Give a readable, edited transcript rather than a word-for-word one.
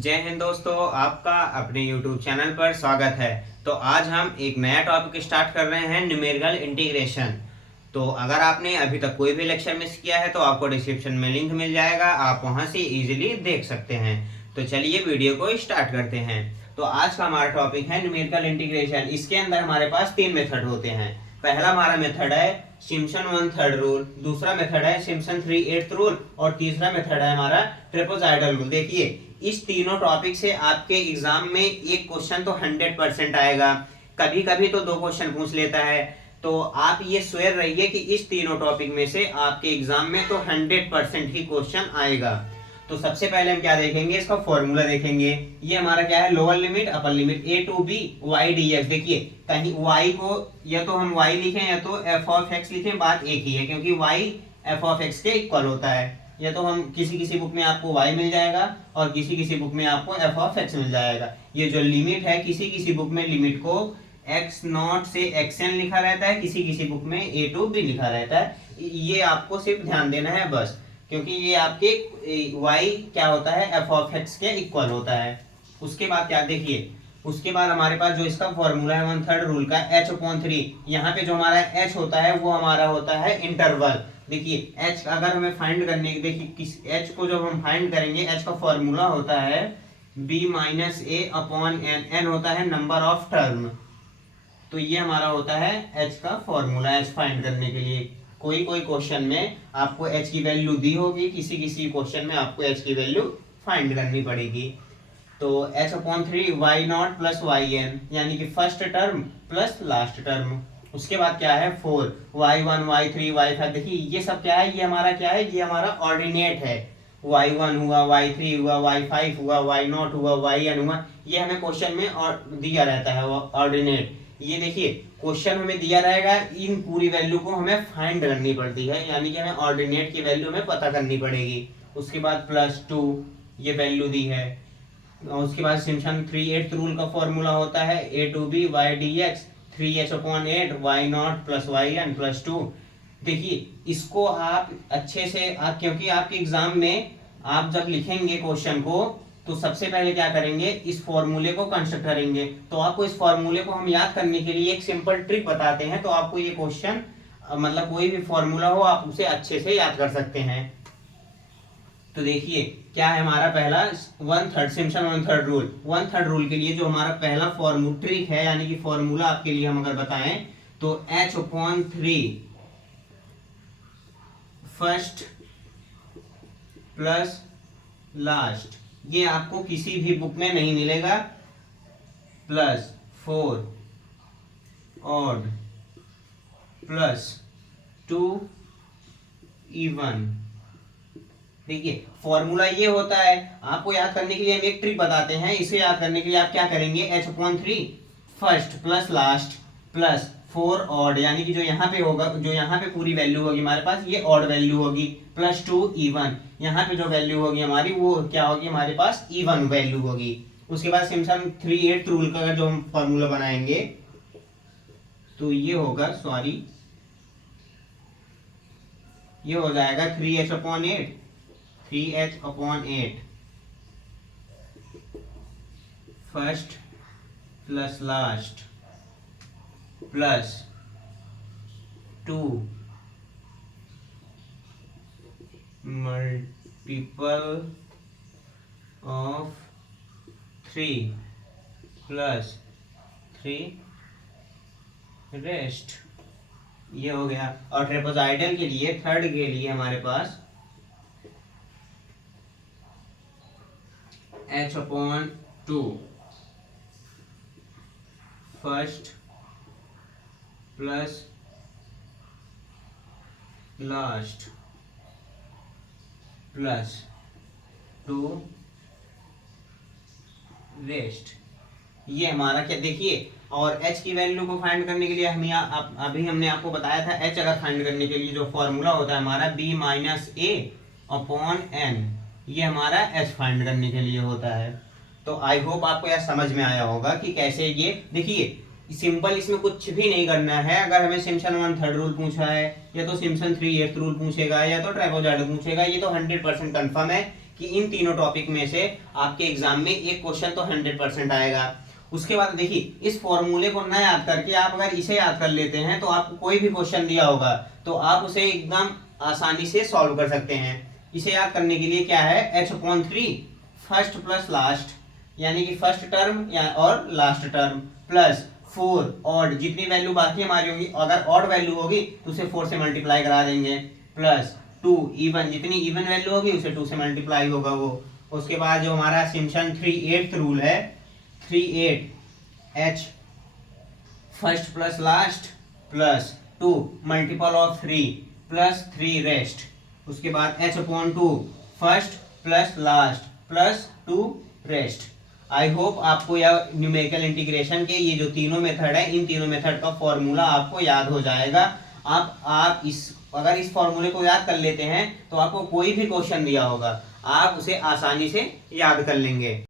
जय हिंद दोस्तों, आपका अपने YouTube चैनल पर स्वागत है। तो आज हम एक नया टॉपिक स्टार्ट कर रहे हैं, न्यूमेरिकल इंटीग्रेशन। तो अगर आपने अभी तक कोई भी लेक्चर मिस किया है तो आपको डिस्क्रिप्शन में लिंक मिल जाएगा, आप वहां से इजीली देख सकते हैं। तो चलिए वीडियो को स्टार्ट करते हैं। तो आज का हमारा टॉपिक है न्यूमेरिकल इंटीग्रेशन। इसके अंदर हमारे पास तीन मेथड होते हैं। पहला हमारा मेथड है सिम्पसन 1/3 रूल, दूसरा मेथड है सिम्पसन 3/8 रूल और तीसरा मेथड है हमारा ट्रेपेजॉइडल रूल। देखिए, इस तीनों टॉपिक से आपके एग्जाम में एक क्वेश्चन तो 100% आएगा, कभी कभी तो दो क्वेश्चन पूछ लेता है। तो आप ये श्योर रहिए कि इस तीनों टॉपिक में से आपके एग्जाम में तो 100% ही क्वेश्चन आएगा। तो सबसे पहले हम क्या देखेंगे, इसका फॉर्मूला देखेंगे। ये हमारा क्या है, lower limit upper limit a to b y dx। देखिए, कहीं y को या तो हम y लिखें या तो f ऑफ x लिखें, बात एक ही है, क्योंकि y f ऑफ x के इक्वल होता है। या तो हम किसी बुक में आपको y मिल जाएगा और किसी बुक में आपको f ऑफ x मिल जाएगा। ये जो लिमिट है, किसी बुक में लिमिट को x नॉट से xn लिखा रहता है, किसी बुक में a टू b लिखा रहता है। ये आपको सिर्फ ध्यान देना है बस, क्योंकि ये आपके y क्या होता है, f ऑफ x के इक्वल होता है। उसके बाद क्या देखिए, उसके बाद हमारे पास जो इसका फॉर्मूला है 1/3 रूल का, h/3। यहाँ पे जो हमारा h होता है वो हमारा होता है इंटरवल। देखिए, h अगर हमें फाइंड करने की, देखिए किस h को जब हम फाइंड करेंगे, h का फॉर्मूला होता है b minus a upon n, n होता है नंबर ऑफ टर्म। तो ये हमारा होता है h का फॉर्मूला, h फाइंड करने के लिए। कोई क्वेश्चन में आपको h की वैल्यू दी होगी, किसी क्वेश्चन में आपको h की वैल्यू फाइंड करनी पड़ेगी। तो h/3 y not plus yn, यानी कि first term plus last term. उसके बाद क्या है 4 y1 y3 y5। देखिए ये सब क्या है, ये हमारा क्या है, ये हमारा ऑर्डिनेट है। y1 हुआ, y3 हुआ, y5 हुआ, y0 हुआ, yn हुआ। ये हमें क्वेश्चन में और दिया रहता है ऑर्डिनेट। ये देखिए, क्वेश्चन हमें दिया रहेगा, इन पूरी वैल्यू को हमें फाइंड करनी पड़ती है, यानी कि हमें ऑर्डिनेट की वैल्यू हमें पता करनी पड़ेगी। उसके बाद +2 ये वैल्यू दी है। उसके बाद सिम्पसन 3/8 रूल का फॉर्मूला होता है a to b y dx 3h/8 y0 plus yn plus 2। देखिए, इसको आप अच्छे से क्योंकि आपके एग्जाम में आप जब लिखेंगे क्वेश्चन को, तो सबसे पहले क्या करेंगे, इस फॉर्मूले को कंस्ट्रक्ट करेंगे। तो आपको इस फॉर्मूले को हम याद करने के लिए एक सिंपल ट्रिक बताते हैं, तो आपको ये क्वेश्चन मतलब कोई भी फॉर्मूला हो आप उसे अच्छे से याद कर सकते हैं। तो देखिए क्या है हमारा पहला 1/3 सिम्पसन 1/3 रूल। 1/3 रूल के लिए जो हमारा पहला फॉर्मूला ट्रिक है, यानी कि फॉर्मूला आपके लिए हम अगर बताएं तो h/3 फर्स्ट प्लस लास्ट, ये आपको किसी भी बुक में नहीं मिलेगा, प्लस 4 ऑड प्लस 2 इवन। देखिए, फॉर्मूला ये होता है। आपको याद करने के लिए हम एक ट्रिक बताते हैं। इसे याद करने के लिए आप क्या करेंगे, h/3 first plus last plus 4 odd, यानी कि जो यहाँ पे होगा, जो यहाँ पे पूरी वैल्यू होगी हमारे पास, ये ऑड वैल्यू होगी, प्लस 2 इवन। यहाँ पे जो वैल्यू होगी हमारी वो क्या होगी, हमारे पास इवन वैल्यू होगी। उसके बाद सिम्पसन 3/8 रूल का जो हम फॉर्मूला बनाएंगे तो ये होगा, सॉरी, ये हो जाएगा 3h/8 first plus last plus 2 multiple of 3 plus 3 rest. ये हो गया। और ट्रेपेजॉइडल के लिए, थर्ड के लिए हमारे पास h/2 first plus last plus 2 rest. ये हमारा क्या, देखिए, और h की वैल्यू को फाइंड करने के लिए अभी हमने आपको बताया था, h अगर फाइंड करने के लिए जो फॉर्मूला होता है हमारा b minus a upon n, ये हमारा h फाइंड करने के लिए होता है। तो आई होप आपको यह समझ में आया होगा कि कैसे ये, देखिए सिंपल, इसमें कुछ भी नहीं करना है। अगर हमें सिम्पसन 1/3 रूल पूछा है, या तो सिम्पसन 3/8 रूल पूछेगा, या तो ट्रापेजॉइडल पूछेगा, ये तो 100% कंफर्म है कि इन तीनों टॉपिक में से आपके एग्जाम में एक क्वेश्चन तो 100% आएगा। उसके बाद देखिए, इस फॉर्मूले को न याद करके आप अगर इसे याद कर लेते हैं तो आपको कोई भी क्वेश्चन दिया होगा तो आप उसे एकदम आसानी से सॉल्व कर सकते हैं। इसे याद करने के लिए क्या है, h/3 फर्स्ट प्लस लास्ट, यानी कि फर्स्ट टर्म या और लास्ट टर्म, प्लस 4 ऑड, जितनी वैल्यू बाकी हमारी होगी, अगर ऑड वैल्यू होगी तो उसे 4 से मल्टीप्लाई करा देंगे, प्लस 2 इवन, जितनी इवन वैल्यू होगी उसे 2 से मल्टीप्लाई होगा वो। उसके बाद जो हमारा सिम्पसन 3/8 रूल है, 3/8 h first plus last plus 2 multiple of 3 plus 3 rest. उसके बाद h/2 first plus last plus 2 rest. I hope आपको यह न्यूमेरिकल इंटीग्रेशन के ये जो तीनों मेथड है, इन तीनों मेथड का फॉर्मूला आपको याद हो जाएगा। आप अगर इस फॉर्मूले को याद कर लेते हैं तो आपको कोई भी क्वेश्चन दिया होगा आप उसे आसानी से याद कर लेंगे।